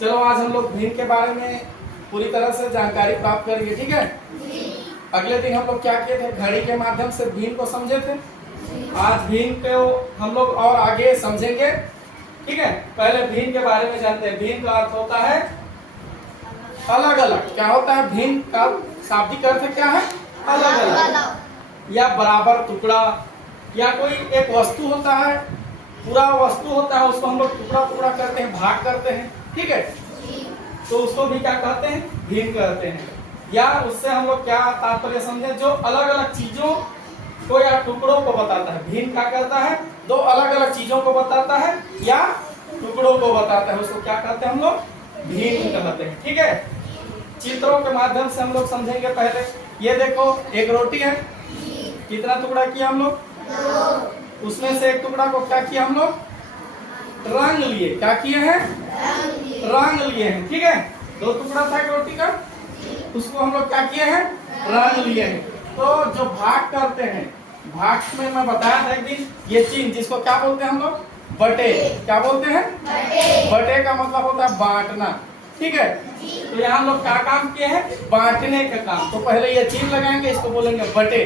चलो आज हम लोग भीम के बारे में पूरी तरह से जानकारी प्राप्त करेंगे, ठीक है। अगले दिन हम लोग क्या किए थे, घड़ी के माध्यम से भीम को समझे थे। आज भीम को हम लोग और आगे समझेंगे, ठीक है। पहले भीम के बारे में जानते हैं। भीम का अर्थ होता है अलग अलग। क्या होता है भीम का शाब्दिक अर्थ क्या है? अलग अलग या बराबर टुकड़ा, या कोई एक वस्तु होता है, पूरा वस्तु होता है, उसको हम लोग टुकड़ा टुकड़ा करते हैं, भाग करते हैं, ठीक है। तो उसको भी क्या कहते हैं? भीम कहते हैं। या उससे हम लोग क्या तात्पर्य समझे, जो अलग अलग चीजों को या टुकड़ों को बताता है। भीम क्या करता है? दो अलग अलग चीजों को बताता है या टुकड़ों को बताता है, उसको क्या कहते हैं हम लोग? भीम कहते हैं, ठीक है। चित्रों के माध्यम से हम लोग समझेंगे। पहले ये देखो, एक रोटी है, कितना टुकड़ा किया हम लोग? उसमें से एक टुकड़ा को क्या किया हम लोग? रंग लिए। क्या किए हैं? रंग लिए हैं, ठीक है। दो टुकड़ा था एक रोटी का, उसको हम लोग क्या किए हैं? रंग लिए हैं। तो जो भाग करते हैं, भाग में मैं बताया था एक दिन, ये चिन्ह जिसको क्या बोलते हैं हम लोग? बटे। क्या बोलते हैं? बटे का मतलब होता है बांटना, ठीक है। तो यहाँ हम लोग क्या काम किए हैं? बांटने का काम। तो पहले ये चिन्ह लगाएंगे, इसको बोलेंगे बटे।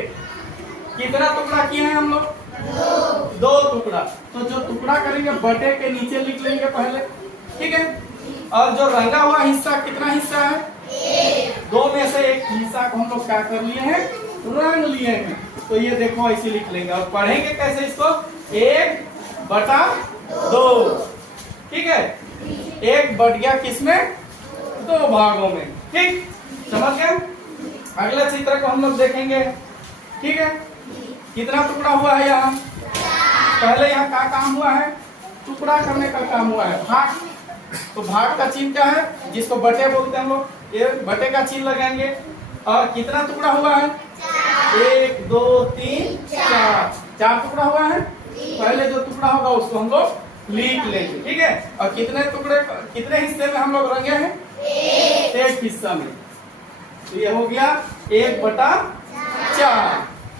कितना टुकड़ा किए हैं हम लोग? दो टुकड़ा। तो जो टुकड़ा करेंगे बटे के नीचे लिख लेंगे पहले, ठीक है। और जो रंगा हुआ हिस्सा, कितना हिस्सा है? दो में से एक हिस्सा को हम लोग क्या कर लिए हैं? रंग लिए हैं। तो ये देखो ऐसे लिख लेंगे। और पढ़ेंगे कैसे इसको? 1/2, ठीक है। एक बढ़ गया किसमें? दो भागों में, ठीक। समझ गए? अगले चित्र को हम लोग देखेंगे, ठीक है। कितना टुकड़ा हुआ है यहाँ? पहले यहाँ क्या काम हुआ है? टुकड़ा करने का काम हुआ है, भाग। तो भाग का चिन्ह क्या है? जिसको बटे बोलते हैं हम लोग, ये बटे का चिन्ह लगाएंगे। और कितना टुकड़ा हुआ है? 1 2 3 4, 4 टुकड़ा हुआ है। पहले जो टुकड़ा होगा उसको हम लोग लिख लेंगे, ठीक है। और कितने टुकड़े, कितने हिस्से में हम लोग रंगे हैं? एक हिस्सा में। तो ये हो गया 1/4,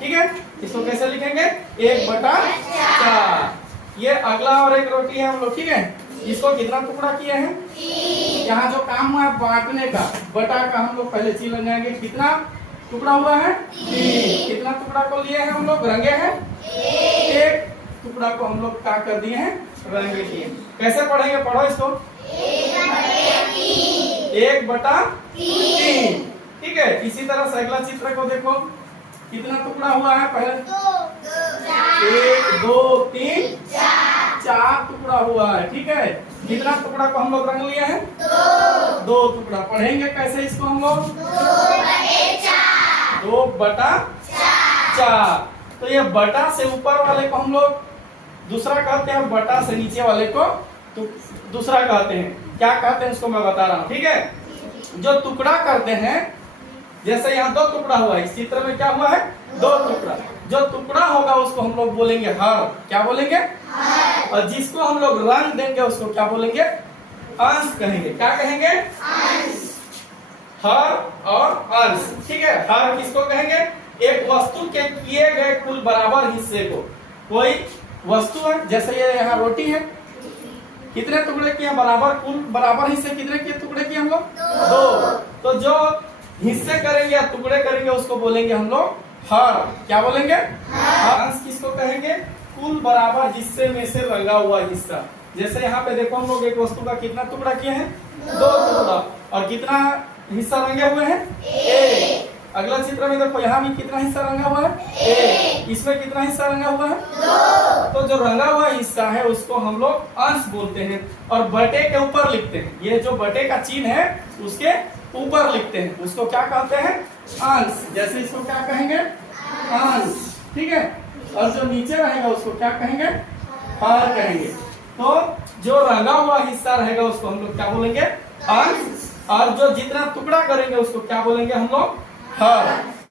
ठीक है। इसको कैसे लिखेंगे? 1/4। ये अगला और एक रोटी है हम लोग, ठीक है। इसको कितना टुकड़ा किए हैं? यहाँ जो काम हुआ है बांटने का, बटा का हम लोग पहले चिन्ह लगाएंगे। कितना टुकड़ा हुआ है? 3। कितना टुकड़ा को लिए हैं हम लोग? रंगे हैं। एक टुकड़ा को हम लोग क्या कर दिए हैं? रंगे दिए। कैसे पढ़ेंगे? पढ़ो इसको। 1/3, ठीक है। इसी तरह से अगला चित्र को देखो, कितना टुकड़ा हुआ है? पहले 1 2 3 4 टुकड़ा हुआ है, ठीक है। कितना टुकड़ा को हम लोग रंग लिए हैं? 2 टुकड़ा। पढ़ेंगे कैसे इसको हम लोग? 2/4। तो ये बटा से ऊपर वाले को हम लोग दूसरा कहते हैं, बटा से नीचे वाले को तो दूसरा कहते हैं। क्या कहते हैं उसको मैं बता रहा हूँ, ठीक है। जो टुकड़ा करते हैं, जैसे यहाँ 2 टुकड़ा हुआ है, इस चित्र में क्या हुआ है? 2 टुकड़ा। जो टुकड़ा होगा उसको हम लोग बोलेंगे हर। क्या बोलेंगे? और जिसको हम लोग रंग देंगे उसको क्या बोलेंगे? अंश कहेंगे। क्या कहेंगे? हर और अंश, ठीक है। हर किसको कहेंगे? एक वस्तु के किए गए कुल बराबर हिस्से को। कोई वस्तु है, जैसे ये यहाँ रोटी है, कितने टुकड़े किए? बराबर, कुल बराबर हिस्से कितने किए? टुकड़े किए हम लोग? 2। तो जो हिस्से करेंगे या टुकड़े करेंगे उसको बोलेंगे हम लोग हर। क्या बोलेंगे? अंश किसको कहेंगे? कुल बराबर हिस्से में से रंगा हुआ हिस्सा। जैसे यहाँ पे देखो, हम लोग एक वस्तु का कितना टुकड़ा किए हैं? 2 टुकड़ा। और कितना हिस्सा रंगे हुए हैं? 1। अगला चित्र में देखो, यहाँ भी कितना हिस्सा रंगा हुआ है? 1। इसमें कितना हिस्सा रंगा हुआ है? 2। तो जो रंगा हुआ हिस्सा है उसको हम लोग अंश बोलते हैं। और बटे के ऊपर लिखते हैं। ये जो बटे का चिन्ह है उसके ऊपर लिखते हैं, उसको क्या कहते हैं? अंश। जैसे इसको क्या कहेंगे? अंश, ठीक है। और जो नीचे रहेगा उसको क्या कहेंगे? हर कहेंगे। तो जो रंगा हुआ हिस्सा रहेगा उसको हम लोग क्या बोलेंगे? अंश। और जो जितना टुकड़ा करेंगे उसको क्या बोलेंगे हम लोग? हर।